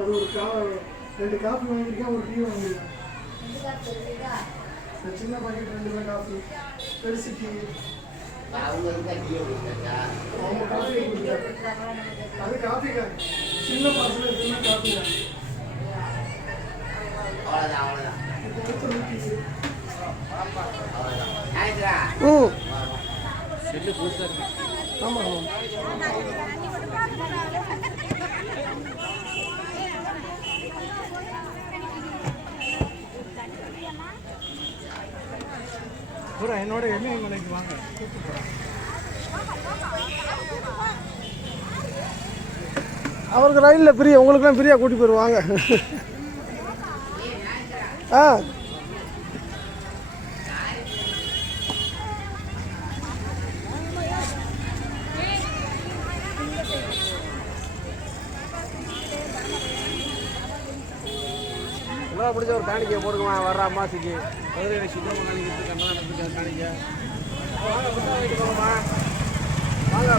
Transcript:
அது ஒரு 2 காஃபி வாங்கியிருக்கேன், ஒரு டீ வாங்கியிருக்கேன். சின்ன பாக்கெட் 2 ரூபாய் காஃபி, பெருசு டீ. அவங்க காஃபி அது காஃபி சின்ன பார்சல் இருக்குன்னா காஃபி தான். ஆமாம் ஆமாம். என்னோட எண்ணெய் மலைக்கு வாங்க. அவருக்கு ரயிலில் ஃப்ரீயா, உங்களுக்குலாம் ஃப்ரீயாக கூட்டி போயிடுவாங்க. ஆ எல்லாம் பிடிச்ச ஒரு காணிக்கை போடுங்கம்மா. வர்ற அம்மாசிக்கு மதுரை சுத்தம் பண்ணி கண்ணா காணிக்க வாங்க. வாங்க